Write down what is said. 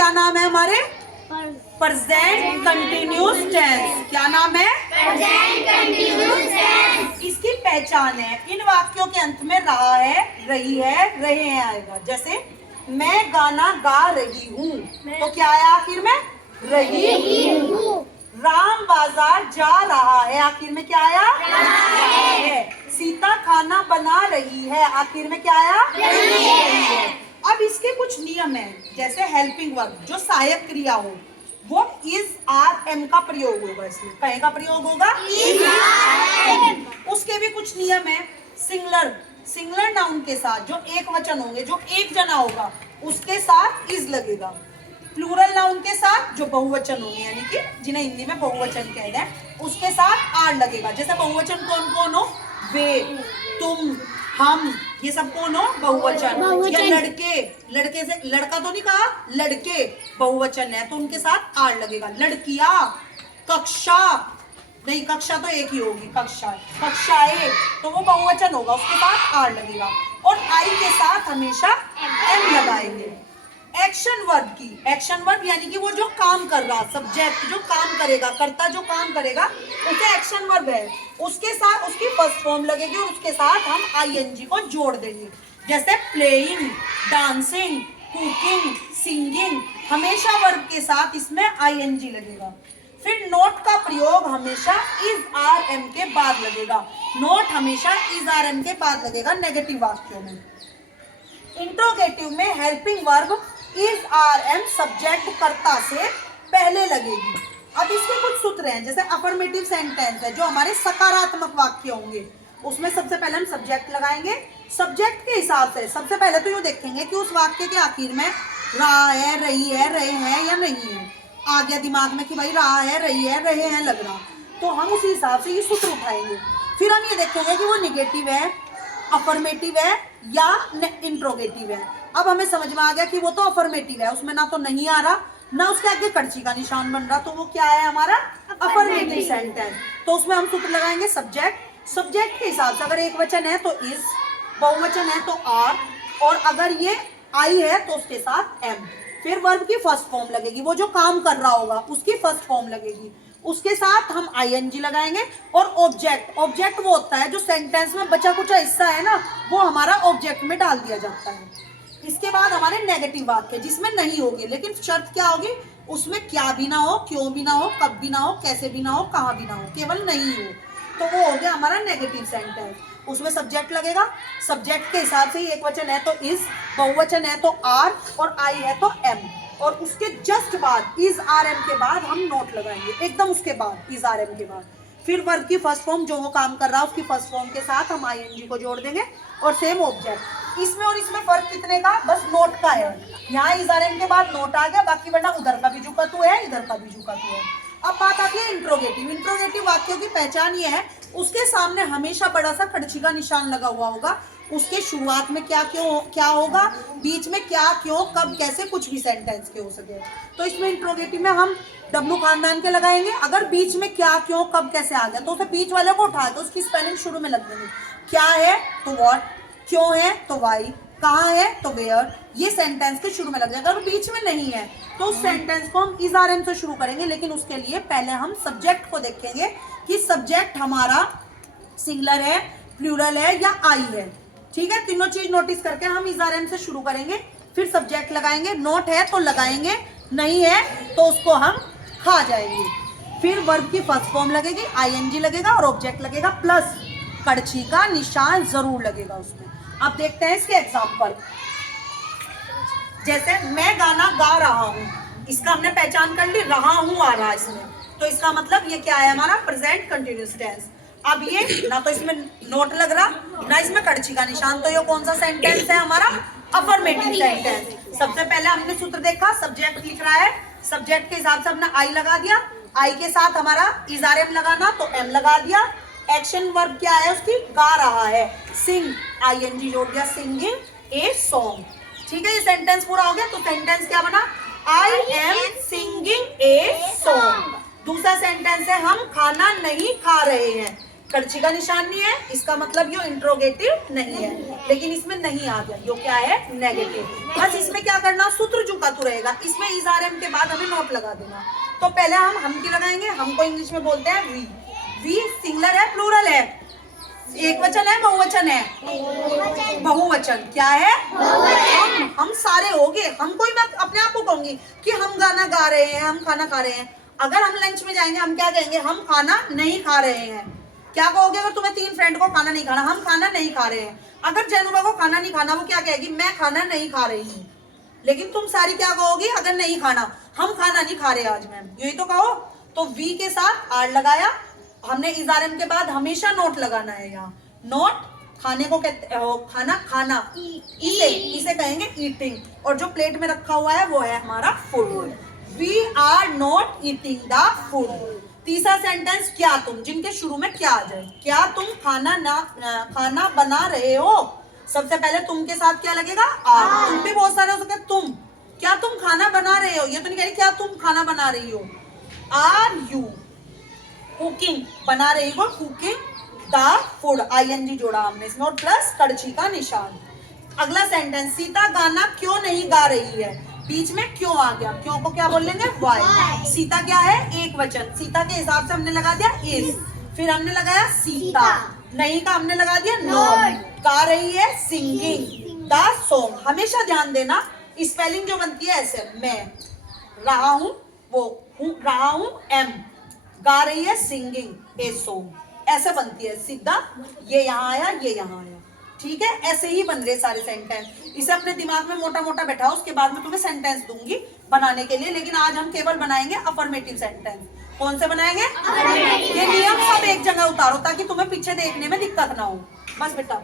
क्या नाम है हमारे? Present continuous tense. क्या नाम है? Present continuous tense. इसकी पहचान है, इन वाक्यों के अंत में रहा है, रही है, रहे हैं आएगा। जैसे मैं गाना गा रही हूँ, तो क्या आया आखिर में? रही हूँ। राम बाजार जा रहा है, आखिर में क्या आया? रहा है। सीता खाना बना रही है, आखिर में क्या आया? रही है। अब इसके कुछ नियम हैं, जैसे हेल्पिंग वर्ब, जो सहायक क्रिया हो, वो इज आर एम का प्रयोग होगा। इसमें कहे का प्रयोग होगा? Is are am. उसके भी कुछ नियम है। सिंगुलर नाउन के साथ जो एक वचन होंगे, जो एक जना होगा, उसके साथ इज लगेगा। प्लूरल नाउन के साथ जो बहुवचन होंगे, यानी कि जिन्हें हिंदी में बहुवचन कहते हैं, उसके साथ आर लगेगा। जैसे बहुवचन कौन कौन हो? वे, तुम, हम, ये सब कौन हो? बहुवचन। या लड़के, लड़के से लड़का तो नहीं कहा, लड़के बहुवचन है तो उनके साथ आर लगेगा। लड़कियां, कक्षा, नहीं कक्षा तो एक ही होगी, कक्षाएं, तो वो बहुवचन होगा, उसके साथ आर लगेगा। और आई के साथ हमेशा एम लगाएंगे। एक्शन वर्ब यानी कि वो जो काम कर रहा, सब्जेक्ट जो काम करेगा, कर्ता जो काम करेगा, उसे एक्शन वर्ब है। उसके साथ उसकी फर्स्ट फॉर्म लगेगी और उसके साथ हम आईएनजी को जोड़ देंगे। जैसे प्लेइंग, डांसिंग, कुकिंग, सिंगिंग, हमेशा वर्ब के साथ इसमें आईएनजी लगेगा। फिर नोट का प्रयोग हमेशा इज आर एम के बाद लगेगा। नोट हमेशा इज आर एम के बाद लगेगा नेगेटिव वाक्यों में। इंट्रोगेटिव में helping verb is are am subject कर्ता से पहले लगेगी। अब इसके कुछ सूत्र हैं, जैसे अफर्मेटिव सेंटेंस है जो हमारे सकारात्मक वाक्य होंगे, उसमें सबसे पहले हम सब्जेक्ट लगाएंगे। सब्जेक्ट के हिसाब से सबसे पहले तो यूँ देखेंगे कि उस वाक्य के आखिर में रहा है, रही है, रहे हैं या नहीं है। आ गया दिमाग में कि भाई रहा है, रही है, रहे हैं लग रहा, तो हम उसी हिसाब से ये सूत्र उठाएंगे। फिर हम ये देखेंगे कि वो निगेटिव है, अफर्मेटिव है या इंट्रोगेटिव है। अब हमें समझ में आ गया कि वो तो अफर्मेटिव है, उसमें ना तो नहीं आ रहा ना उसके आगे कड़छी का निशान बन रहा, तो वो क्या है हमारा? Affirmative sentence. तो उसमें हम सूत्र लगाएंगे सब्जेक्ट के हिसाब से। अगर एक वचन है तो इज, बहुवचन है तो आर, और अगर ये आई है तो उसके साथ एम। फिर वर्ब की फर्स्ट फॉर्म लगेगी, वो जो काम कर रहा होगा उसकी फर्स्ट फॉर्म लगेगी, उसके साथ हम आईएनजी लगाएंगे। और ऑब्जेक्ट वो होता है जो सेंटेंस में बचा कुचा हिस्सा है ना, वो हमारा ऑब्जेक्ट में डाल दिया जाता है। इसके बाद हमारे नेगेटिव वाक्य जिसमें नहीं होगी, लेकिन शर्त क्या होगी? उसमें क्या भी ना हो, क्यों भी ना हो, कब भी ना हो, कैसे भी ना हो, कहाँ भी ना हो, केवल नहीं हो, तो वो हो गया हमारा नेगेटिव सेंटेंस। उसमें सब्जेक्ट लगेगा, सब्जेक्ट के हिसाब से एक वचन है तो इज, बहुवचन है तो आर, और आई है तो एम। और उसके जस्ट बाद इज आर एम के बाद हम नोट लगाएंगे, एकदम उसके बाद इज आर एम के बाद। फिर वर्ब की फर्स्ट फॉर्म जो वो काम कर रहा है उसकी फर्स्ट फॉर्म के साथ हम आईएनजी को जोड़ देंगे, और सेम ऑब्जेक्ट। इसमें और इसमें फर्क कितने का? बस नोट का है। यहाँ इज आर एम के बाद नोट आ गया, बाकी वरना उधर का भी जुका तू है, इधर का भी जुका तू है। अब बात आती है इंट्रोगेटिव वाक्यों की पहचान ये है, उसके सामने हमेशा बड़ा सा कड़छी का निशान लगा हुआ होगा। उसके शुरुआत में क्या होगा, बीच में क्या, क्यों, कब, कैसे, कुछ भी सेंटेंस के हो सके। तो इसमें इंट्रोगेटिव में हम डब्लू खानदान के लगाएंगे। अगर बीच में क्या, क्यों, कब, कैसे आ गया तो उसे बीच वाले को उठा के उसकी स्पेलिंग शुरू में लग देंगे। क्या है तो व्हाट, क्यों है तो वाई, कहाँ है तो वेयर, ये सेंटेंस के शुरू में लग जाएगा। अगर बीच में नहीं है तो उस सेंटेंस को हम इज आर एम से शुरू करेंगे, लेकिन उसके लिए पहले हम सब्जेक्ट को देखेंगे कि सब्जेक्ट हमारा सिंगुलर है, प्लूरल है या आई है। ठीक है, तीनों चीज नोटिस करके हम इज आर एम से शुरू करेंगे, फिर सब्जेक्ट लगाएंगे। नोट है तो लगाएंगे, नहीं है तो उसको हम खा जाएंगे। फिर वर्ब की फर्स्ट फॉर्म लगेगी, आईएनजी लगेगा और ऑब्जेक्ट लगेगा, प्लस कड़छी का निशान जरूर लगेगा उसमें। अब देखते हैं इसके एग्जाम्पल। जैसे मैं गाना गा रहा हूँ, इसका हमने पहचान कर ली, रहा हूँ आ रहा है इसमें, तो इसका मतलब ये क्या है हमारा? Present continuous tense. अब ये ना तो इसमें नोट लग रहा ना इसमें कड़छी का निशान, तो ये कौन सा सेंटेंस है हमारा? Affirmative sentence. सबसे पहले हमने सूत्र देखा, सब्जेक्ट लिख रहा है, सब्जेक्ट के हिसाब से हमने आई लगा दिया, आई के साथ हमारा इज आर एम लगाना तो एम लगा दिया। एक्शन वर्ब क्या है उसकी? गा रहा है, सिंग, आईएनजी जोड़ दिया, सिंगिंग ए सॉन्ग। ठीक है, ये सेंटेंस पूरा हो गया। तो सेंटेंस क्या बना? I am singing a song. दूसरा सेंटेंस है हम खाना नहीं खा रहे हैं, कड़छी का निशान नहीं है, इसका मतलब यो इंट्रोगेटिव नहीं है, लेकिन इसमें नहीं आ गया, यो क्या है, नेगेटिव। बस इसमें क्या करना, सूत्र झुकातू रहेगा, इसमें इज आर एम के बाद हमें नोट लगा देना। तो पहले हम की लगाएंगे, हमको इंग्लिश में बोलते हैं वी। वी सिंगुलर है प्लूरल है, एक वचन है बहुवचन है, बहुवचन। क्या है, हम सारे हो गए। हम कोई मैं अपने आप को कहूंगी कि हम गाना गा रहे हैं, हम खाना खा रहे हैं। अगर हम लंच में जाएंगे हम क्या कहेंगे, हम खाना नहीं खा रहे हैं। क्या कहोगे अगर तुम्हें 3 फ्रेंड को खाना नहीं खाना, हम खाना नहीं खा रहे हैं। अगर जैनुबा को खाना नहीं खाना, वो क्या कहेगी, मैं खाना नहीं खा रही हूँ। लेकिन तुम सारी क्या कहोगी, अगर नहीं खाना, हम खाना नहीं खा रहे आज मैम, यही तो कहो। तो वी के साथ आर लगाया हमने, इजारम के बाद हमेशा नोट लगाना है यहाँ। नोट खाने को कहते हो, खाना खाना, इसे कहेंगे ईटिंग, और जो प्लेट में रखा हुआ है वो है हमारा food. We are not eating the food. तीसरा सेंटेंस, क्या तुम, जिनके शुरू में क्या आ जाए। क्या तुम खाना बना रहे हो, सबसे पहले तुम के साथ क्या लगेगा, आर। तुम भी बहुत सारे हो सकते, तुम, क्या तुम खाना बना रहे हो, ये तो नहीं कह रही क्या तुम खाना बना रही हो। आर यू कुकिंग, बना रही हो कुकिंग द फूड, ING जोड़ा हमने इसमें, और प्लस कड़छी का निशान। अगला सेंटेंस, सीता गाना क्यों नहीं गा रही है, बीच में क्यों आ गया, क्यों को क्या बोल लेंगे, वाई। सीता क्या है, एक वचन, सीता के हिसाब से हमने लगा दिया इज, फिर हमने लगाया सीता, नहीं का हमने लगा दिया नॉट, गा रही है सिंगिंग द सॉन्ग। हमेशा ध्यान देना स्पेलिंग जो बनती है ऐसे, मैं रहा हूं, वो हूं रहा हूं, एम, गा रही है सिंगिंग ए सॉन्ग, ऐसे बनती है सीधा, ये यहाँ आया, ये यहाँ आया, ठीक है। ऐसे ही बन रहे सारे सेंटेंस। इसे अपने दिमाग में मोटा मोटा बैठाओ, उसके बाद में तुम्हें सेंटेंस दूंगी बनाने के लिए, लेकिन आज हम केवल बनाएंगे अफर्मेटिव सेंटेंस। कौन से बनाएंगे, ये नियम सब एक जगह उतारो ताकि तुम्हें पीछे देखने में दिक्कत ना हो। बस बेटा।